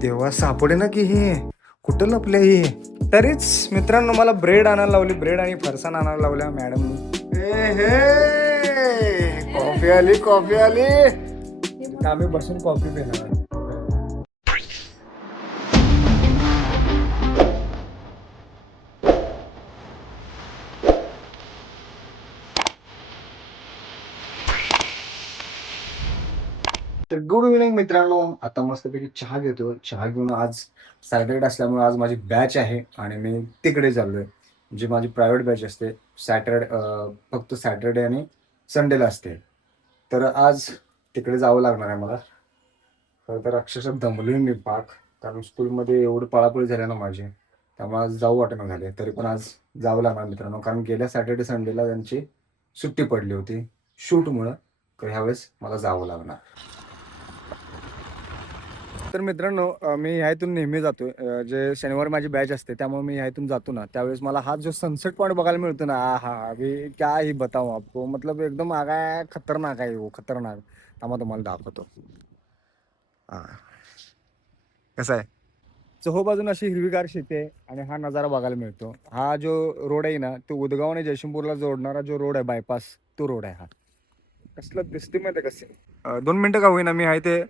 देवा सापडे ना की हे कुठं लपले हे. तरीच मित्रांनो मला ब्रेड आणायला लावली, ब्रेड आणि फरसाण आणायला लावल्या मॅडमनी. कॉफी आली, कॉफी आली. आम्ही बसून कॉफी पिणार. तर गुड इव्हनिंग मित्रांनो. आता मस्तपैकी चहा घेतो. चहा घेऊन आज सॅटर्डे असल्यामुळे आज माझी बॅच आहे आणि मी तिकडे चाललोय. जी माझी प्रायव्हेट बॅच असते फक्त सॅटर्डे आणि संडेला असते. तर आज तिकडे जावं लागणार आहे मला. खरं तर अक्षरशः दमलोय मी पाक, कारण स्कूलमध्ये एवढं पळापळी झाल्या ना माझी, त्यामुळे आज जाऊ वाटेना झाले. तरी पण आज जावं लागणार मित्रांनो, कारण गेल्या सॅटर्डे संडेला त्यांची सुट्टी पडली होती शूटमुळं. तर ह्यावेळेस मला जावं लागणार. तर मित्रांनो मी ह्या इथून नेहमी जातो. जे शनिवारी माझी बॅच असते त्यामुळे मी ह्या इथून जातो ना, त्यावेळेस मला हा जो सनसेट पॉईंट बघायला मिळतो ना, हा अभी क्या ही बताऊं आपको, मतलब एकदम आगा खतरनाक आहे वो, खतरनाक. त्यामुळे तुम्हाला दाखवतो. हा कसं आहे, चहूबाजून अशी हिरवीगार शेती आहे आणि हा नजारा बघायला मिळतो. हा जो रोड आहे ना, तो उदगाव आणि जयसिंगपूरला जोडणारा जो रोड आहे, बायपास, तो रोड आहे हा. कसलं दिसते माहिती कसे. 2 मिनिटं का होईना मी आहे ते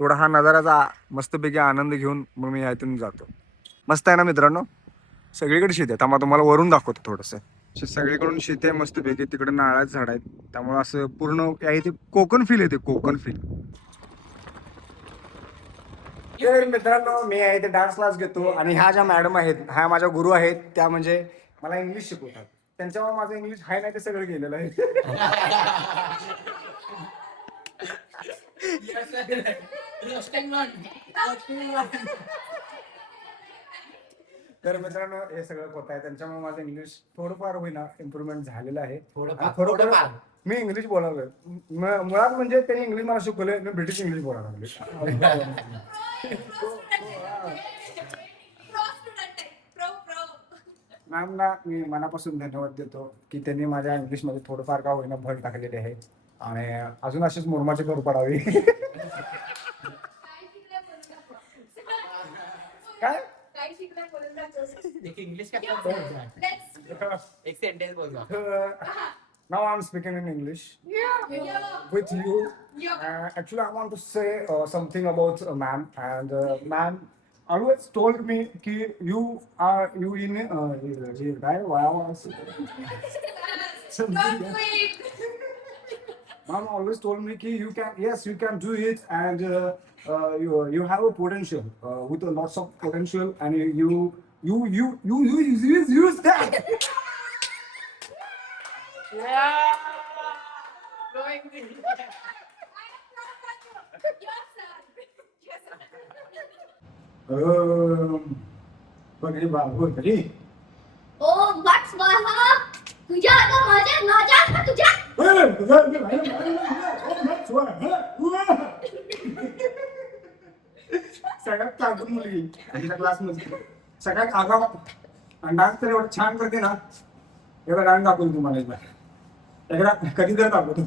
थोडा हा नजाराचा मस्तपैकी आनंद घेऊन मग मी ह्यातून जातो. मस्त आहे ना मित्रांनो, सगळीकडे शेती आहे. त्यामुळे तुम्हाला वरून दाखवतो थोडंसं. सगळीकडून शेती आहे मस्तपैकी, तिकडे नारळाचं झाड आहेत. त्यामुळे असं पूर्ण आहे ते कोकण फील येते, कोकण फील. मित्रांनो मी आहे ते डान्स क्लास घेतो आणि ह्या ज्या मॅडम आहेत, ह्या माझ्या गुरु आहेत. त्या म्हणजे मला इंग्लिश शिकवतात. त्यांच्यावर माझं इंग्लिश आहे नाही ते सगळं गेलेलं आहे. तर मित्रांनो हे सगळं होत आहे त्यांच्यामुळे माझं इंग्लिश थोडंफार होईना इम्प्रुव्हमेंट झालेलं आहे. थोडंफार मी इंग्लिश बोलायला मुळात म्हणजे त्यांनी इंग्लिश मला शिकवलंय, मी ब्रिटिश इंग्लिश बोलायला लागले. मॅमना मी मनापासून धन्यवाद देतो की त्यांनी माझ्या इंग्लिशमध्ये थोडंफार का होईना भर टाकलेली आहे आणि अजून अशीच मुरमाची भर पडावी. काय इंग्लिश का एक सेंटेंस बोल. Now I'm speaking in English with you. Actually, I want to say something about ma'am. And ma'am always told me कि you in right? Wow. Mom always told me कि you can do it, and you have a potential with a lots of potential, and you use that. Yeah. बघी बाबू बघी. Oh what's बाहा तुझ्या आता माझ्या का तुझ्या सगळ्यात कागद मुलगी आमच्या क्लासमध्ये सगळ्यात आगाव आणि डान्स तर एवढं छान करते ना. एवढा डान्स दाखवतो तुम्हाला एकदा कधी तर दाखवतो.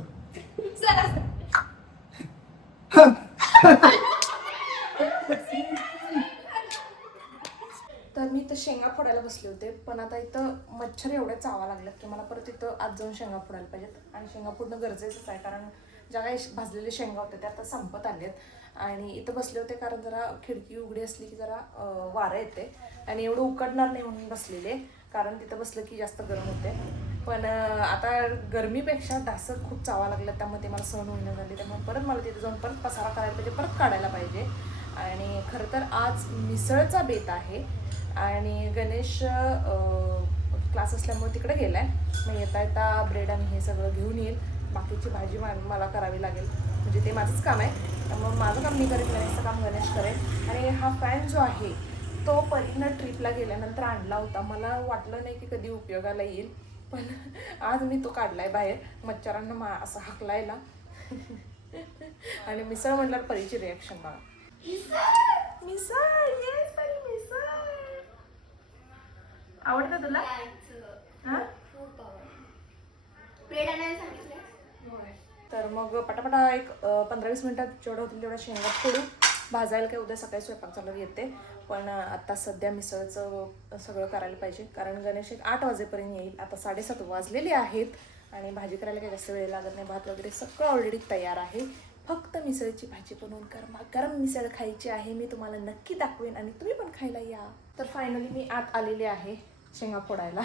तर मी इथं शेंगा फोडायला बसले होते, पण आता इथं मच्छर एवढे चावा लागल्यात की मला परत इथं आज जाऊन शेंगा फोडायला पाहिजेत. आणि शेंगा फोडणं गरजेचंच आहे, कारण ज्या काही भाजलेले शेंगा होते त्या आता संपत आलेत. आणि इथं बसले होते कारण जरा खिडकी उघडी असली की जरा वारं येते आणि एवढं उकडणार नाही म्हणून बसलेले, कारण तिथं बसलं की जास्त गरम होते. पण आता गरमीपेक्षा डासं खूप चावा लागलं, त्यामुळे ते मला सहन होईना झाले. त्यामुळे परत मला तिथे जाऊन परत पसारा करायला पाहिजे, परत काढायला पाहिजे. आणि खरं तर आज मिसळचा बेत आहे आणि गणेश क्लास असल्यामुळे तिकडे गेलाय. मग येता येता ब्रेड आणि हे सगळं घेऊन येईल. बाकीची भाजी मला करावी लागेल, म्हणजे ते माझंच काम आहे. त्यामुळे माझं काम मी करेन, गणेशचं काम गणेश करेल. आणि हा फॅन जो आहे तो परीनं ट्रिपला गेल्यानंतर आणला होता. मला वाटलं नाही की कधी उपयोगाला येईल, पण आज मी तो काढलाय बाहेर मच्छरांना असं हाकलायला. आणि मिसळ म्हटल्यावर परीची रिॲक्शन बघा. मिसळ येस परी, मिसळ आवडतं तुला? हां तर मग पटापटा एक 15-20 मिनिटात जेवढं होतील तेवढ्या शेंगा फोडू भाजायला काय उद्या सकाळी स्वयंपाक चालू येते, पण आता सध्या मिसळचं सगळं करायला पाहिजे, कारण गणेश 8 वाजेपर्यंत येईल. आता 7:30 वाजलेले आहेत आणि भाजी करायला काही जास्त वेळ लागत नाही. भात वगैरे सगळं ऑलरेडी तयार आहे. फक्त मिसळची भाजी बनवून गरम मिसळ खायची आहे. मी तुम्हाला नक्की दाखवेन आणि तुम्ही पण खायला या. तर फायनली मी आत आलेले आहे शेंगा फोडायला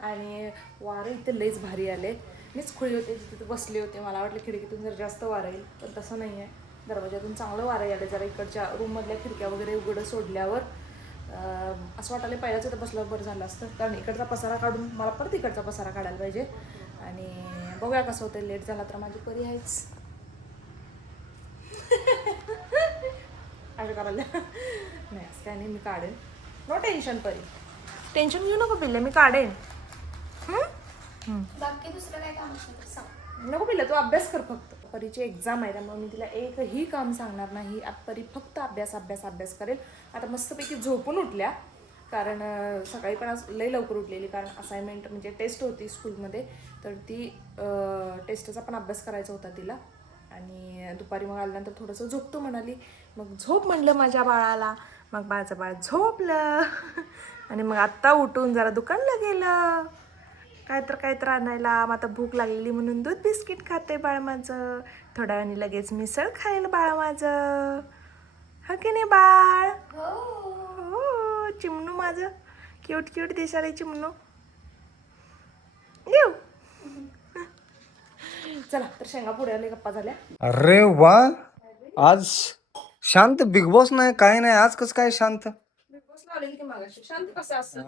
आणि वारं इथे लईच भारी आले. मीच खुळी होते तिथे बसले होते, मला वाटलं खिडकीतून जर जास्त वारं येईल, पण तसं नाही आहे. दरवाज्यातून चांगलं वारं आलं. जरा इकडच्या रूममधल्या खिडक्या वगैरे उघडं सोडल्यावर असं वाटायला पहिल्याच इथं बसल्यावर बरं झालं असतं, कारण इकडचा पसारा काढून मला परत इकडचा पसारा काढायला पाहिजे. आणि बघूया कसं होतं. लेट झाला तर माझी परी आहेच. असं करायला नाही, असं काय नाही, मी काढेन. नो टेन्शन परी, टेन्शन घेऊ नको पिल्ले, मी काढेन. बाकी दुसरं काय काम असेल तर सांग. नको पिल्ले, तू अभ्यास कर फक्त. परीची एक्झाम आहे त्यामुळे मी तिला एकही काम सांगणार नाही. परी फक्त अभ्यास अभ्यास अभ्यास करेल. आता मस्तपैकी झोपून उठल्या, कारण सकाळी पण आज लई लवकर उठलेली, कारण असाइनमेंट म्हणजे टेस्ट होती स्कूलमध्ये, तर ती टेस्टचा पण अभ्यास करायचा होता तिला. आणि दुपारी मग आल्यानंतर थोडंसं झोपतो म्हणाली. मग झोप म्हणलं माझ्या बाळाला. मग बाळाचं बाळ झोपलं आणि मग आत्ता उठून जरा दुकानला गेलं कायतर आणायला. मग आता भूक लागलेली म्हणून दूध बिस्किट खाते बाळ माझं. थोड्या वेळाने लगेच मिसळ खाईल बाळ माझं. हा की नाही बाळ? हो, चिमणू माझं क्यूट क्यूट दिसायला चिमणू. येऊ चला, तर शेंगा पुढे गप्पा झाल्या. अरे वा, आज शांत. बिग बॉस नाही, काय नाही, आज कसं काय शांत? बिग बॉसला आलेली की मागाशी. शांत कसं असं?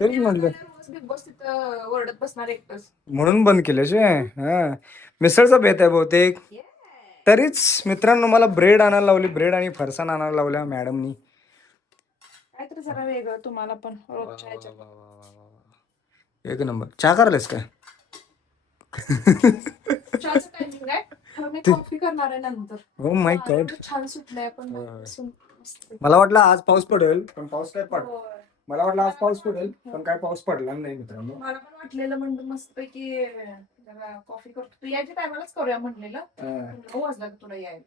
तेच म्हणलं, बिग बॉस तिथं ओरडत बसणार एकटंच. म्हणून बंद केलं शे. हा, मिसळचा बेत आहे बहुतेक. तरीच मित्रांनो, मला ब्रेड आणायला लावली, ब्रेड आणि फरसाण आणायला लावल्या मॅडमनी. काहीतरी जरा वेगळं तुम्हाला पण रोजच्या ह्याच्यात. एक नंबर. चहा करायलास काय? चहाचं टायमिंग आहे, खरं मी कॉफी करणार आहे नंतर. हो माय गॉड, छान सुटलंय पण मला वाटलं आज पाऊस पडेल, पण पाऊस काय पड होय. मला वाटलं आज पाऊस पडेल, पण काय पाऊस पडला नाही मित्रांनो. मला पण वाटलेलं म्हणलं मस्तपैकी जरा कॉफी करतो. तू यायच्या टायमालाच करूया म्हणलेलं. 9 वाजला तुला यायला.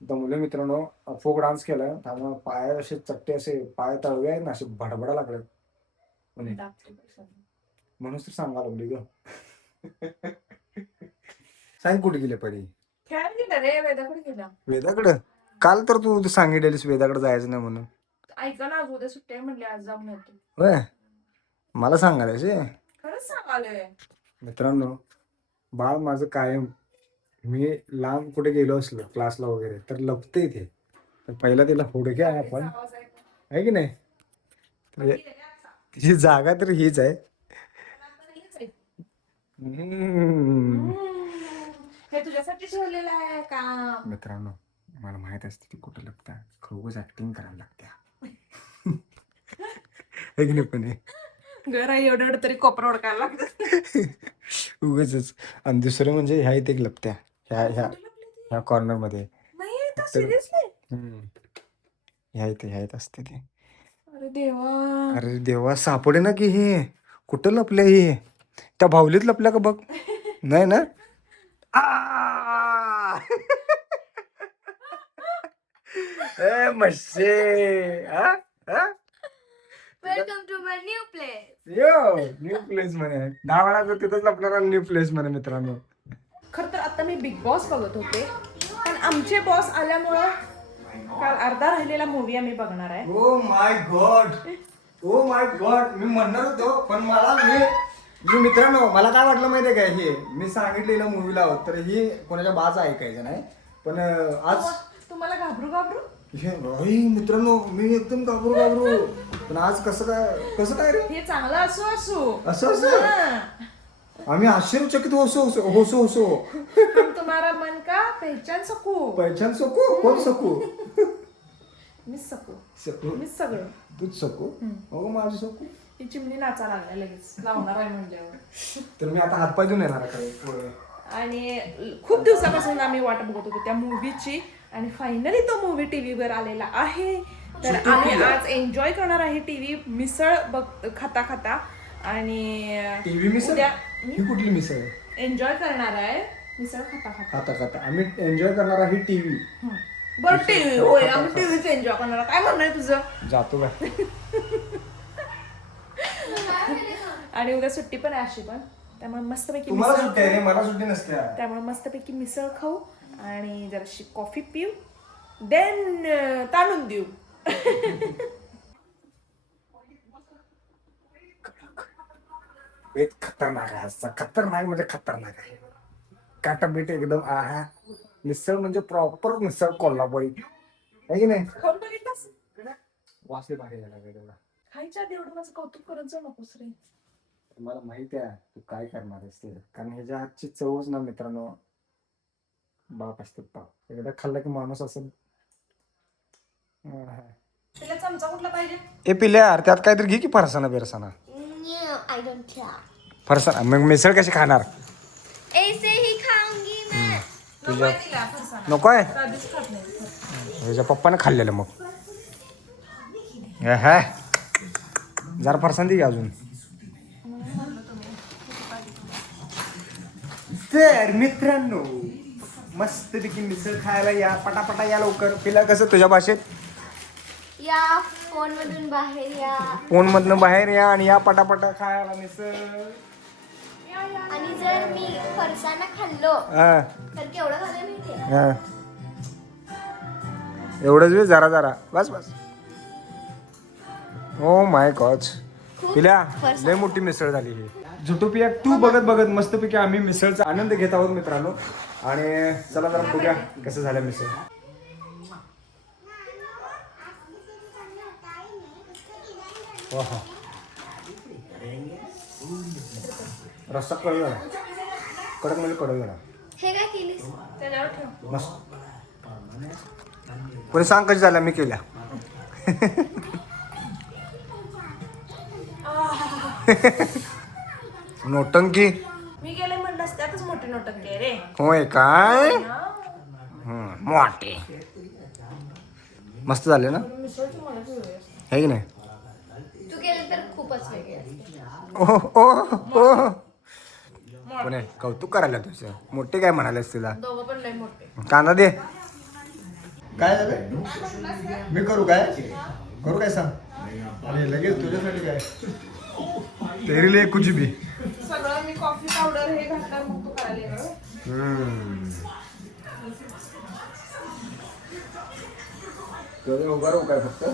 दमले मित्रांनो. फोक डान्स केलाय त्यामुळे पाय असे चट्टे, असे पाय तळवे आहेत ना, असे भडभडा लागले म्हणे. म्हणून तर सांगा लागली ग. सांग कुठे गेले परी? खेळायला गेला रे, वेदाकडे गेला. वेदाकडं? काल तर तू सांगितलेलीस वेदाकडे जायचं नाही म्हणून. ऐका ना, आज उद्या सुट्टी आहे म्हणले, आज जाऊन येतो. होय, मला सांगायलास. खरंच सांगालोय मित्रांनो, बाळ माझं कायम, मी लांब कुठे गेलो असलो क्लासला वगैरे तर लपते इथे. तर पहिला तिला हुडक्या आहे आपण, आवाज ऐकून. आहे की नाही? म्हणजे तिची जागा तर हीच आहे. हे तुझ्यासाठी ठेवलेलं आहे का? मित्रांनो, मला माहित असते ती कुठे लपता, खूपच ऍक्टिंग करायला लागत्या. है की नाही? पण घर आहे एवढं तरी कोपरा ओळखायला लागतं. उगाच. आणि दुसरं म्हणजे ह्या इथे एक लपत्या, ह्या कॉर्नर मध्ये. नाही सिरियसली? ह्या इथे असते ती. अरे देवा. अरे देवा, सापडे ना की हे कुठं लपल्या? हे त्या भावलीत लपल्या का बघ. नाही ना? ए मशे, welcome to my new place. यो न्यू प्लेस म्हणे. 10 वेळा तर तिथंच आपल्याला न्यू प्लेस म्हणे मित्रांनो. खरं तर आता मी बिग बॉस बघत होते, पण आमचे बॉस आल्यामुळं काल अर्धा राहिलेला मूवी आम्ही बघणार आहे. ओ my God, O my God. मी म्हणणार होतो, पण मी मित्रांनो, मला काय वाटलं माहितीये काय, हे मी सांगितलेलं मूवी लावत तर ही कोणाच्या बाचा ऐकायचं नाही. पण आज तुम्हाला घाबरू हे मित्रांनो, मी एकदम घाबरू. पण आज कसं काय रे? हे चांगलं असो असं आम्ही आश्चर्यचकित होसो. हम तुम्हारा मन का पहचान सकू. कोण सकू? मिस सकू. सकू मिस सगळं. तूच सकू. हो माझी सकू. ही चिमणी नाचा लागल्या लगेच लावणार आहे म्हणजे. तर मी आता हातपाय धुवून येणार आहे. आणि खूप दिवसापासून आम्ही वाट बघत होतो त्या मूवीची, आणि फायनली तो मूवी टीव्हीवर आलेला आहे. तर आम्ही आज एन्जॉय करणार आहे टीव्ही मिसळ खाता. आणि टीव्ही मिसळ? उद्या ही कुठली मिसळ? एन्जॉय करणार आहे मिसळ खाता. खाता आम्ही एन्जॉय करणार आहे टीव्ही. बरं टीव्ही होय आम्ही टीव्हीच एन्जॉय करणार काय म्हणणं आहे तुझं जातो काय आणि उद्या सुट्टी पण आहे अशी पण त्यामुळे मस्तपैकी तुम्हाला मिसळ सुट्टी आहे रे, मला सुट्टी नसते. त्यामुळे मस्तपैकी मिसळ खाऊ आणि जराशी कॉफी पिऊ देन ताणून देऊ एक खतरनाक आहे असा, खतरनाक म्हणजे खतरनाक आहे. काटा बीट एकदम आहा. मिसळ म्हणजे प्रॉपर मिसळ कोल्हापुरी आहे की नाही. खाऊन बघितलंस वासले भारी झाला वेगळा. खायच्या आधी एवढं माझं कौतुक करत जाऊ नकोस रे मला माहिती आहे तू काय करणार आहेस ते, कारण ह्याच्या हातची चवच ना मित्रांनो बाप असते बाप. एकदा खाल्ला की माणूस असं तुला चमचा कुठला पाहिजे ए पिल्या त्यात काहीतरी घे की फरसाना बिरसाना. I don't care. फरसाना मग मिसळ कशी खाणार. ऐसे ही खाऊंगी मैं. तुझ्या तिला फरसाण नको आहे कधीच खात नाही तुझ्या पप्पाने खाल्लेलं मग. हा जरा फरसाण दे की अजून. तर मित्रांनो मस्तपैकी मिसळ खायला या पटापटा या लवकर. पिला कसं तुझ्या भाषेत या फोन मधून बाहेर या. फोन मधनं बाहेर या आणि या पटापटा खायला मिसळ. आणि जर मी फरसाना खाल्लो हा तर केवढं झालं माहितीये. हा एवढंच वे जरा जरा बस बस. ओ माय गॉड पिल्या लय मोठी मिसळ झाली ही. झुटोपिया तू बघत बघत मस्तपैकी आम्ही मिसळचा आनंद घेत आहोत मित्रांनो. आणि चला जरा बघूया कसं झालं मिसळ. ओहो. रस्सा कडक झाला कडक म्हणजे कडक झाला हे काय केलीस. त्याच्यावर ठेव मस्त. कोणी सांग कशी झाल्या मी केल्या. नोटंकी मी गेले म्हणलंस त्यातच मोठी नोटंकी आहे रे होय काय मोठे मस्त झाले ना मिसळची मला ठेवूया है की नाही. तू केलं तर खूपच वेगळे असते. ओ ओ ओ कोणी कौतुक करायला तुझं. मोठे काय म्हणालेस तिला. दोघं पण लय मोठे कांदा दे. काय झालं मी करू काय सांग. आणि लगेच तुझ्यासाठी काय तेरी लिए कुछ भी. सगळं मी कॉफी पावडर हे घातलं मग तू करायला उभा राहू काय फक्त.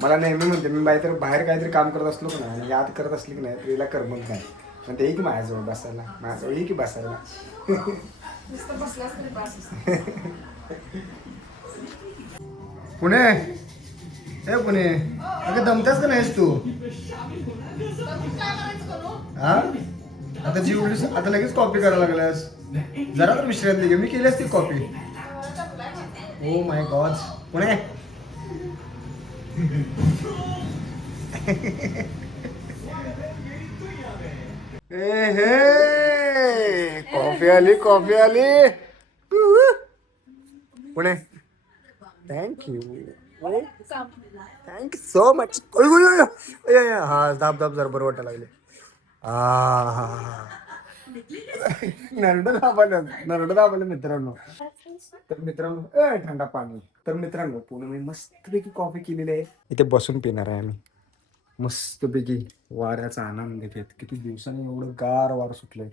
मला नेहमी म्हणते मी बाहेर काहीतरी काम करत असलो की नाही आणि याद करत असली की नाही तिला करमत नाही. पण ते की माझ्याजवळ बसायला माझ्याजवळ ये की बसायला. नुसतं बसलास तरी बस पुणे हे पुणे अगं दमतास का नाहीस तू. हा आता जीवलीस आता लगेच कॉपी करायला लागल्यास. जरा तर विश्रांती घे. मी केली असती copy. Oh my god Pune ए हे कॉफी आली Pune thank you thank you so much. हा दाब जरा बरं वाटायला लागले. नरड दाबलं मित्रांनो. तर मित्रांनो थंडा पाणी. तर मित्रांनो पुणे मी मस्तपैकी कॉफी केलेली आहे. इथे बसून पिणार आहे आम्ही मस्तपैकी वाऱ्याचा आनंद घेत. किती दिवसांनी एवढं गार वारं सुटलंय.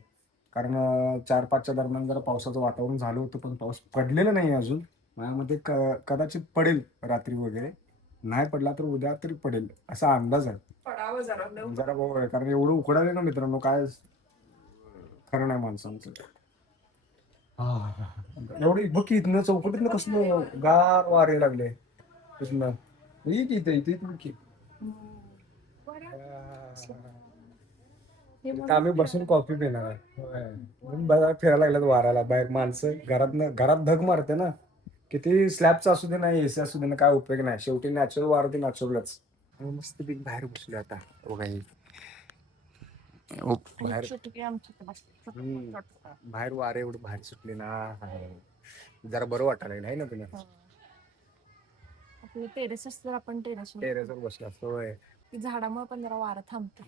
कारण 4-5च्या दरम्यान जरा पावसाचं वातावरण झालं होतं पण पाऊस पडलेलं नाही अजून. माझ्यामध्ये कदाचित पडेल रात्री वगैरे. नाही पडला तर उद्या तरी पडेल असा अंदाज आहे. पडावं जरा बघू कारण एवढं उकडाले ना मित्रांनो काय खरं नाही माणसांचं. एवढी बघ की इथनं चौकटीतनं कसलं गार वारे लागले. इथं आम्ही बसून कॉफी पिणार आहे. फिरायला लागल्यात वाऱ्याला बाहेर. माणसं घरात धग मारते ना. किती स्लॅबचं असू दे नाही एसी असू दे ना काय उपयोग नाही. शेवटी नॅचरल वारं ते नॅचरलच. मस्त पीक बाहेर बसले आता बाहेर वारे एवढं बाहेर सुटले ना. जरा बरं वाटायला लागलं आहे ना तुला. आपलं टेरेस असतं आपण टेरेसवर टेरेसवर बसला असतो. झाडामुळे पण जरा वारं थांबतं.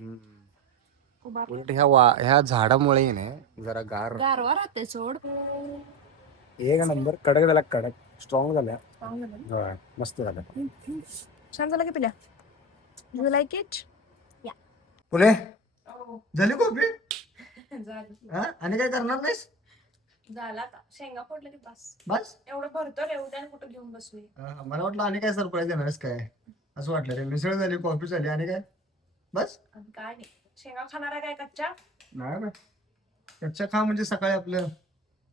उलट ह्या झाडामुळे आहे ना जरा गारवा राहते सोड. एक नंबर कडक झाला, कडक स्ट्रॉंग झाल्या. होय, मस्त झालं. छान झालं की पिल्या. You like it? पुणे झाली कॉफी आणि काय करणार नाहीस? झाला आता शेंगा फोडलं की बस. बस एवढं भरतो रे उद्या कुठं घेऊन बसली. मला वाटलं आणि काय सरप्राईज देणारच काय असं वाटलं रे. मिसळ झाली, कॉफी झाली आणि काय बस? आणि काय नाही, शेंगा खाणार आहे काय कच्च्या? नाही कच्च्या खा म्हणजे सकाळी आपलं.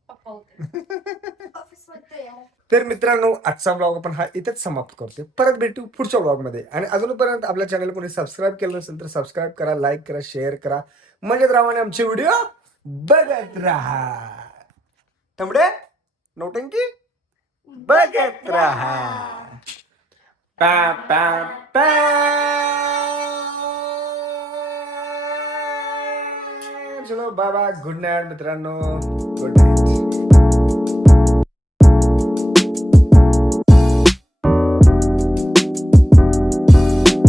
पप्पा होते ऑफिस मध्ये यार. तर मित्रांनो आजचा ब्लॉग आपण हा इथेच समाप्त करतोय. परत भेटू पुढच्या ब्लॉग मध्ये. आणि अजूनपर्यंत आपल्या चॅनल कोणी सबस्क्राईब केलं नसेल तर सबस्क्राईब करा, लाईक करा, शेअर करा. मजेत राहा आणि आमचे व्हिडिओ बघत राहा. त्यामुळे नौटंकी बघत राहा. पा पा पा. चलो बाबा, गुड नाईट मित्रांनो, गुड नाईट.